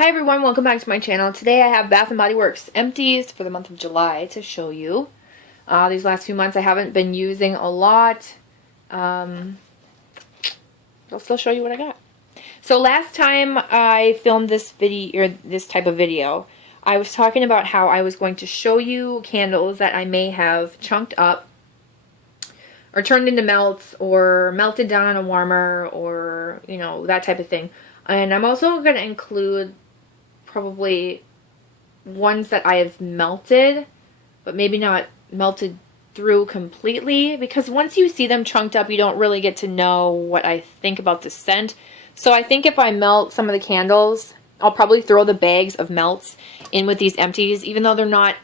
Hi everyone, welcome back to my channel. Today I have Bath & Body Works Empties for the month of July to show you. These last few months I haven't been using a lot. I'll still show you what I got. So last time I filmed this video, or this type of video, I was talking about how I was going to show you candles that I may have chunked up or turned into melts or melted down on a warmer or, you know, that type of thing. And I'm also going to include probably ones that I have melted, but maybe not melted through completely, because once you see them chunked up, you don't really get to know what I think about the scent. So I think if I melt some of the candles, I'll probably throw the bags of melts in with these empties. Even though they're not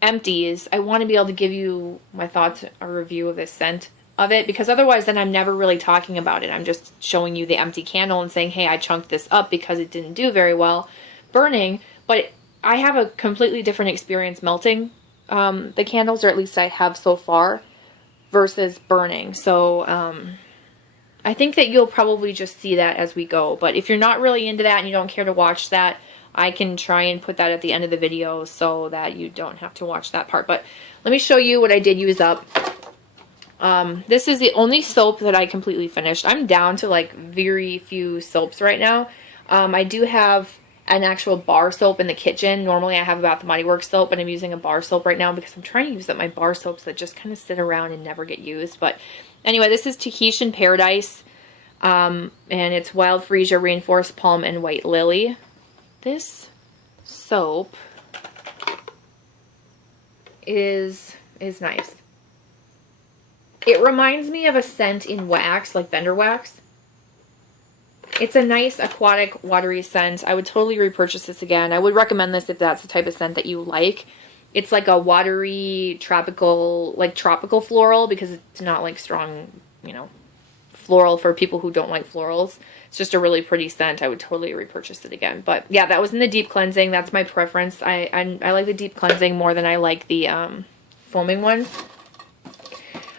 empties, I want to be able to give you my thoughts, a review of the scent of it, because otherwise then I'm never really talking about it. I'm just showing you the empty candle and saying, hey, I chunked this up because it didn't do very well burning. But I have a completely different experience melting the candles, or at least I have so far, versus burning. So I think that you'll probably just see that as we go. But if you're not really into that and you don't care to watch that, I can try and put that at the end of the video so that you don't have to watch that part. But let me show you what I did use up. This is the only soap that I completely finished. I'm down to like very few soaps right now. I do have an actual bar soap in the kitchen. Normally I have a Bath & Body Works soap, but I'm using a bar soap right now because I'm trying to use up my bar soaps that just kind of sit around and never get used. But anyway, this is Tahitian Paradise, and it's Wild Freesia, Reinforced Palm, and White Lily. This soap is nice. It reminds me of a scent in wax, like Vendor Wax. It's a nice aquatic, watery scent. I would totally repurchase this again. I would recommend this if that's the type of scent that you like. It's like a watery, tropical, like tropical floral, because it's not like strong, you know, floral for people who don't like florals. It's just a really pretty scent. I would totally repurchase it again. But yeah, that was in the deep cleansing. That's my preference. I like the deep cleansing more than I like the foaming ones.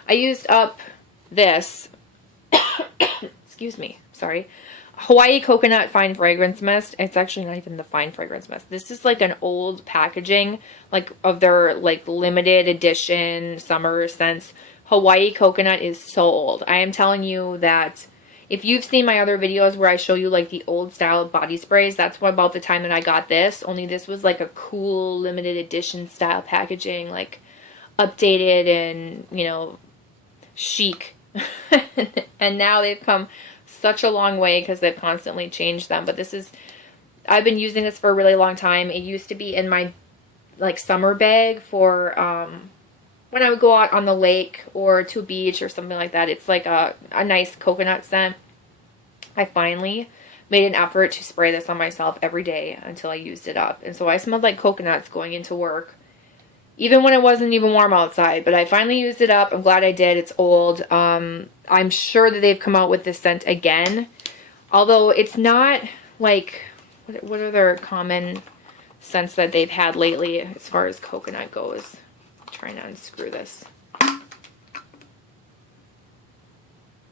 I used up this, excuse me, sorry, Hawaii Coconut Fine Fragrance Mist. It's actually not even the Fine Fragrance Mist. This is like an old packaging, like of their like limited edition summer scents. Hawaii Coconut is so old. I am telling you that if you've seen my other videos where I show you like the old style body sprays, that's what about the time that I got this. Only this was like a cool limited edition style packaging, like updated and, you know, chic. And now they've come such a long way because they've constantly changed them. But this is, I've been using this for a really long time. It used to be in my like summer bag for when I would go out on the lake or to a beach or something like that. It's like a nice coconut scent. I finally made an effort to spray this on myself every day until I used it up. And so I smelled like coconuts going into work, even when it wasn't even warm outside. But I finally used it up. I'm glad I did. It's old. I'm sure that they've come out with this scent again. Although it's not like, what are their common scents that they've had lately as far as coconut goes? I'm trying to unscrew this.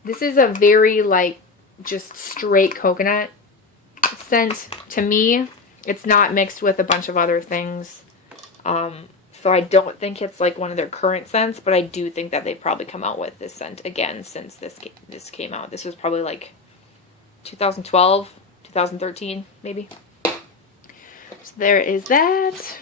This is a very like just straight coconut scent to me. It's not mixed with a bunch of other things. So I don't think it's like one of their current scents, but I do think that they've probably come out with this scent again since this came out. This was probably like 2012, 2013, maybe. So there is that.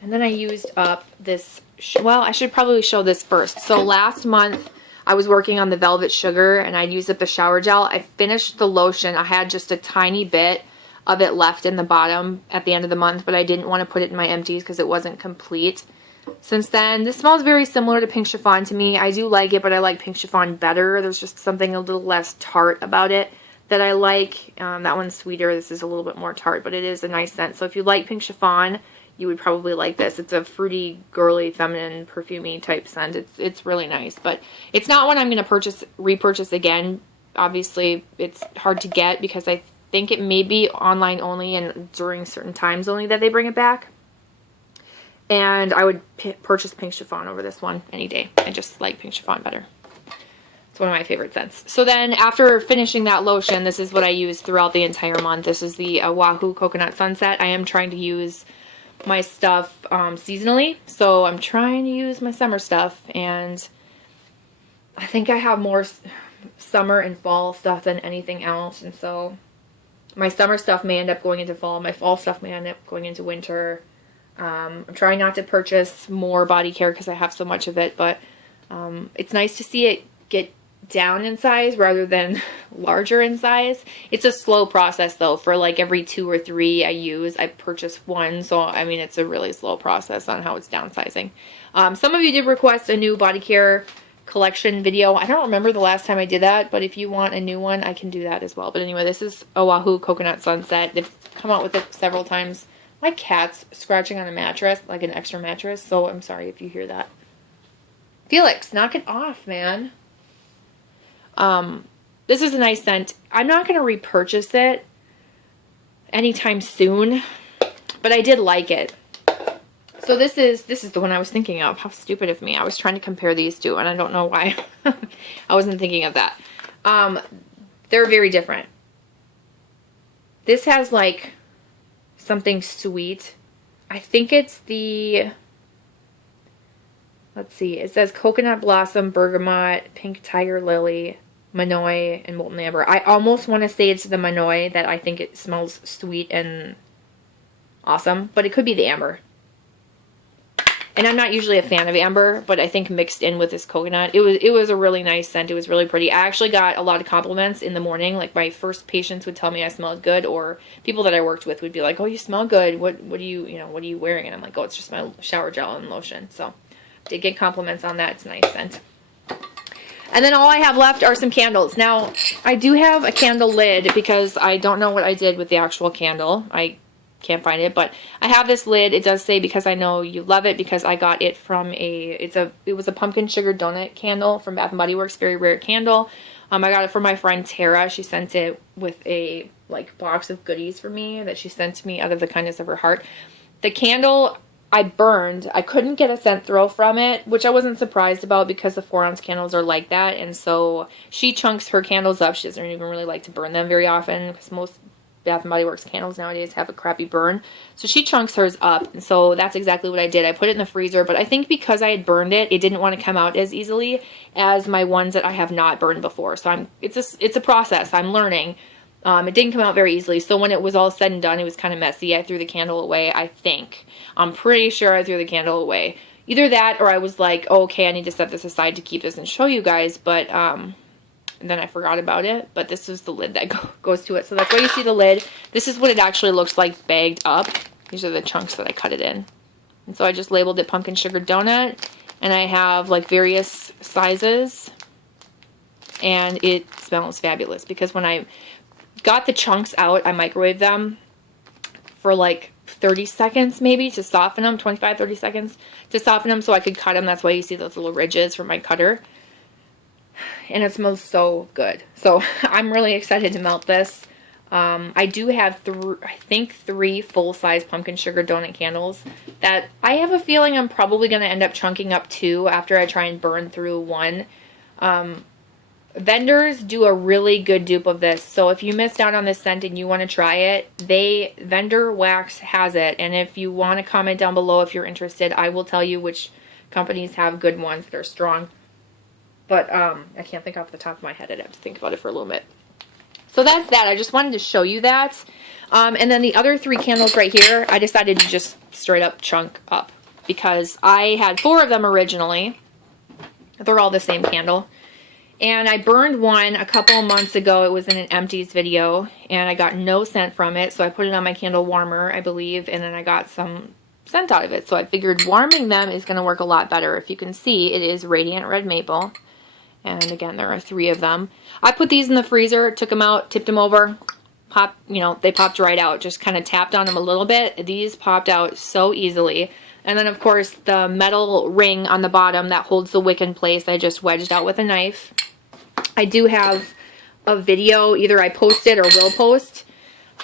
And then I used up this, well, I should probably show this first. So last month I was working on the Velvet Sugar and I used up the shower gel. I finished the lotion. I had just a tiny bit of it left in the bottom at the end of the month, but I didn't want to put it in my empties because it wasn't complete. Since then, this smells very similar to Pink Chiffon to me. I do like it, but I like Pink Chiffon better. There's just something a little less tart about it that I like. That one's sweeter. This is a little bit more tart, but it is a nice scent. So if you like Pink Chiffon, you would probably like this. It's a fruity, girly, feminine, perfumey type scent. It's really nice, but it's not one I'm going to repurchase again. Obviously, it's hard to get because I think it may be online only and during certain times only that they bring it back. And I would purchase Pink Chiffon over this one any day. I just like Pink Chiffon better. It's one of my favorite scents. So then after finishing that lotion, this is what I use throughout the entire month. This is the Oahu Coconut Sunset. I am trying to use my stuff seasonally. So I'm trying to use my summer stuff, and I think I have more summer and fall stuff than anything else. And so my summer stuff may end up going into fall. My fall stuff may end up going into winter. I'm trying not to purchase more body care because I have so much of it, but it's nice to see it get down in size rather than larger in size. It's a slow process though. For like every 2 or 3 I use, I purchase one. So I mean, it's a really slow process on how it's downsizing. Some of you did request a new body care collection video. I don't remember the last time I did that, but if you want a new one, I can do that as well. But anyway, this is Oahu Coconut Sunset. They've come out with it several times. My cat's scratching on a mattress, like an extra mattress, so I'm sorry if you hear that. Felix, knock it off, man. This is a nice scent. I'm not going to repurchase it anytime soon, but I did like it. So this is the one I was thinking of. How stupid of me. I was trying to compare these two, and I don't know why I wasn't thinking of that. They're very different. This has like something sweet. I think it's the, let's see, it says coconut blossom, bergamot, pink tiger lily, manoi, and molten amber. I almost want to say it's the manoi that I think it smells sweet and awesome, but it could be the amber. And I'm not usually a fan of amber, but I think mixed in with this coconut, it was a really nice scent. It was really pretty. I actually got a lot of compliments in the morning. Like my first patients would tell me I smelled good, or people that I worked with would be like, "Oh, you smell good. What are you wearing?" And I'm like, "Oh, it's just my shower gel and lotion." So did get compliments on that. It's a nice scent. And then all I have left are some candles. Now, I do have a candle lid because I don't know what I did with the actual candle. I can't find it, but I have this lid. It does say because I know you love it, because I got it from it was a pumpkin sugar donut candle from Bath & Body Works, very rare candle. I got it from my friend Tara. She sent it with a like box of goodies for me that she sent to me out of the kindness of her heart. The candle I burned. I couldn't get a scent throw from it, which I wasn't surprised about because the 4-ounce candles are like that. And so she chunks her candles up. She doesn't even really like to burn them very often because most Bath & Body Works candles nowadays have a crappy burn. So she chunks hers up, and so that's exactly what I did. I put it in the freezer, but I think because I had burned it, it didn't want to come out as easily as my ones that I have not burned before. So it's a process. I'm learning. It didn't come out very easily, so when it was all said and done, it was kind of messy. I threw the candle away, I think. I'm pretty sure I threw the candle away. Either that, or I was like, oh, okay, I need to set this aside to keep this and show you guys, but and then I forgot about it, but this is the lid that goes to it. So that's why you see the lid. This is what it actually looks like bagged up. These are the chunks that I cut it in. And so I just labeled it pumpkin sugar donut, and I have like various sizes, and it smells fabulous because when I got the chunks out, I microwaved them for like 30 seconds maybe to soften them, 25, 30 seconds to soften them so I could cut them. That's why you see those little ridges from my cutter. And it smells so good. So I'm really excited to melt this. I do have, I think, 3 full-size pumpkin sugar donut candles that I have a feeling I'm probably going to end up chunking up 2 after I try and burn through 1. Vendors do a really good dupe of this. So if you missed out on this scent and you want to try it, Vendor Wax has it. And if you want to comment down below if you're interested, I will tell you which companies have good ones that are strong. But I can't think off the top of my head. I'd have to think about it for a little bit. So that's that. I just wanted to show you that. And then the other 3 candles right here, I decided to just straight up chunk up. Because I had 4 of them originally. They're all the same candle. And I burned one a couple of months ago. It was in an Empties video. And I got no scent from it. So I put it on my candle warmer, I believe. And then I got some scent out of it. So I figured warming them is going to work a lot better. If you can see, it is Radiant Red Maple. And again, there are 3 of them. I put these in the freezer, took them out, tipped them over, they popped right out. Just kind of tapped on them a little bit. These popped out so easily. And then, of course, the metal ring on the bottom that holds the wick in place, I just wedged out with a knife. I do have a video, either I posted or will post.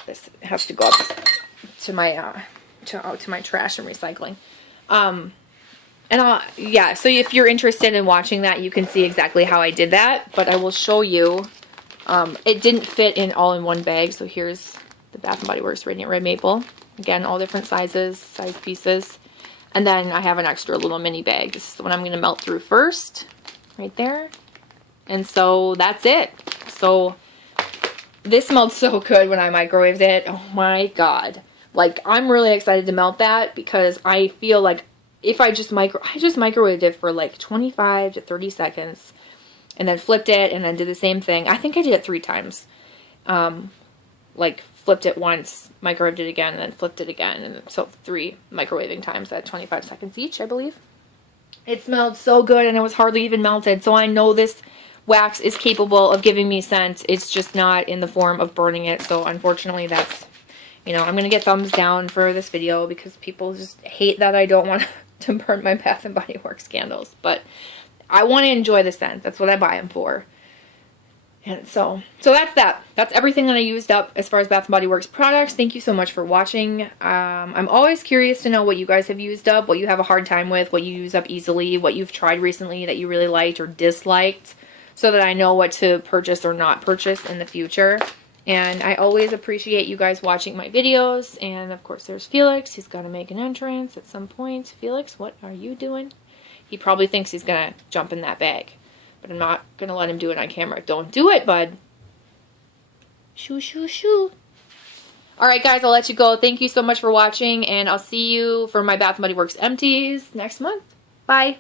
This has to go up to my to my trash and recycling. And yeah, so if you're interested in watching that, you can see exactly how I did that. But I will show you. It didn't fit in all in one bag. So here's the Bath & Body Works Radiant Red Maple. Again, all different size pieces. And then I have an extra little mini bag. This is the one I'm going to melt through first. Right there. And so that's it. So this smelled so good when I microwaved it. Oh my god. Like, I'm really excited to melt that because I feel like if I just microwaved it for like 25 to 30 seconds and then flipped it and then did the same thing. I think I did it 3 times. Like, flipped it once, microwaved it again, and then flipped it again. And so 3 microwaving times at 25 seconds each, I believe. It smelled so good and it was hardly even melted. So I know this wax is capable of giving me scent. It's just not in the form of burning it. So unfortunately that's, you know, I'm going to get thumbs down for this video because people just hate that I don't want to burn my Bath & Body Works candles. But I want to enjoy the scent. That's what I buy them for. And so that's that. That's everything that I used up as far as Bath & Body Works products. Thank you so much for watching. I'm always curious to know what you guys have used up, what you have a hard time with, what you use up easily, what you've tried recently that you really liked or disliked, so that I know what to purchase or not purchase in the future. And I always appreciate you guys watching my videos. And of course there's Felix. He's got to make an entrance at some point. Felix, what are you doing? He probably thinks he's going to jump in that bag. But I'm not going to let him do it on camera. Don't do it, bud. Shoo, shoo, shoo. Alright, guys, I'll let you go. Thank you so much for watching. And I'll see you for my Bath & Body Works Empties next month. Bye.